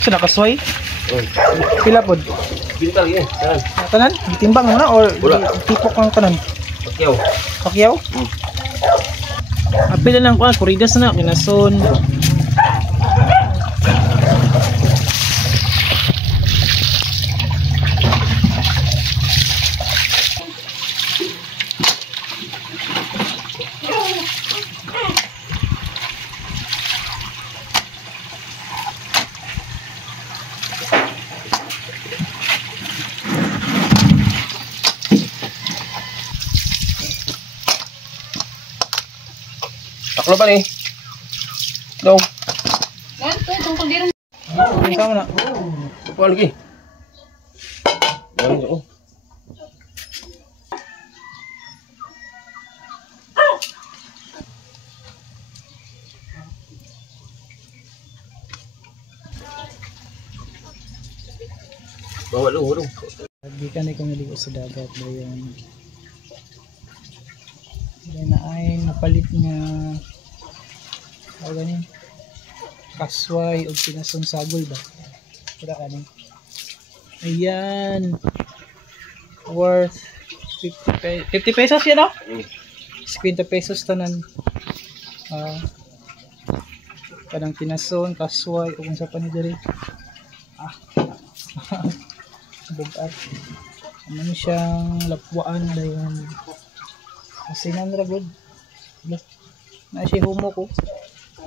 Sa nakasway? Oh. Pila pod? Bintang eh. Tanan? Ditimbang mo na or tipok ang tanan? Pakyaw. Pakyaw? Apil na lang ko, kuridas na, kinason. Taklo ba ni? Dong. Ganto, tungkol di rin. Sama na. Apa lagi? Banyak oh. Bawa dulu. Lagi ka na kung naligo sa dagat ba yun? Dahil na ay napalit nga ganin kasway o pinasong sagol ba? Kira ka rin. Ayan. Worth 50 pesos yan o? 50 pesos tanan. Kadang pinasong, kasway o kung sa panidari. Bugat. Ano siyang lapuan dahil asinan ra good. Na siya humok ko.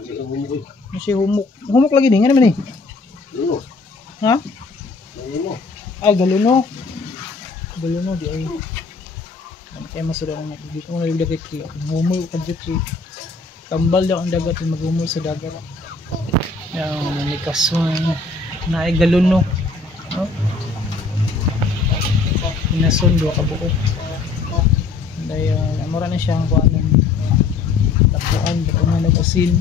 Na siya humok. Humok lagi din nga naman eh. Ha? Ay galuno. Galuno di ay. Kaya masuda na dito mo nalagdag kay humol ka dito. Tambal daw ang dagat maghumol sa dagat. Yang may kasway na ay galuno. Oh. Pinasundo ka buo. Dahil amura na siyang kuanan lapuan, baka nga nag-asin.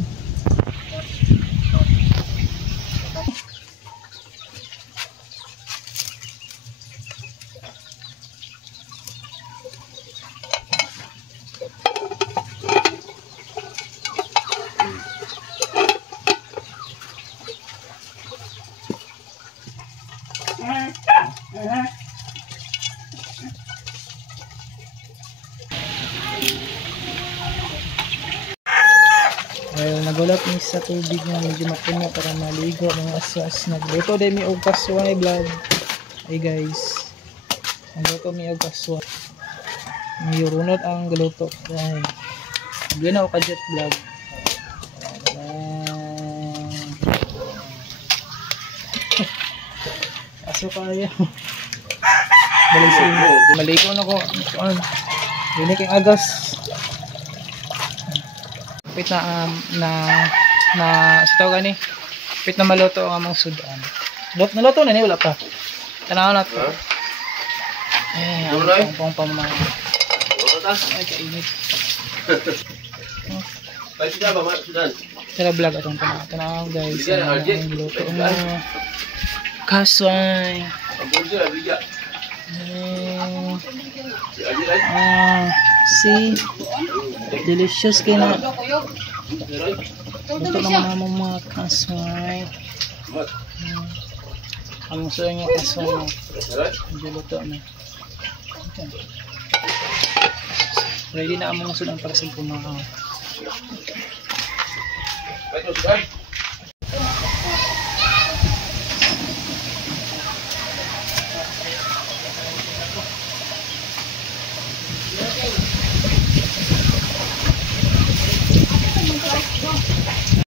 Nagulat ni sa tubig nga medyo mapuno para maligo mga asas. Nagluto dahil may og kasway vlog. Ay guys, nagluto may og kasway. May runod ang galuto. Ay, gina o kajet vlog. Aso kaya. Maligo na ko. Dili kay agas. Pit na sa tawag ni pit na maluto ang among sudan. Naluto na ni wala pa. Tanaw na to. Ang pong pamama. Ay kainit. Pwede na ba sudan? Tara vlog atong tanaw guys. Ang luto mo. Kasway. See, delicious kaya na. Ito naman ang mga kasway. Ang gusto yung kasway. Medyo luto na. Ready na ang mga sudan para sa pumahaw.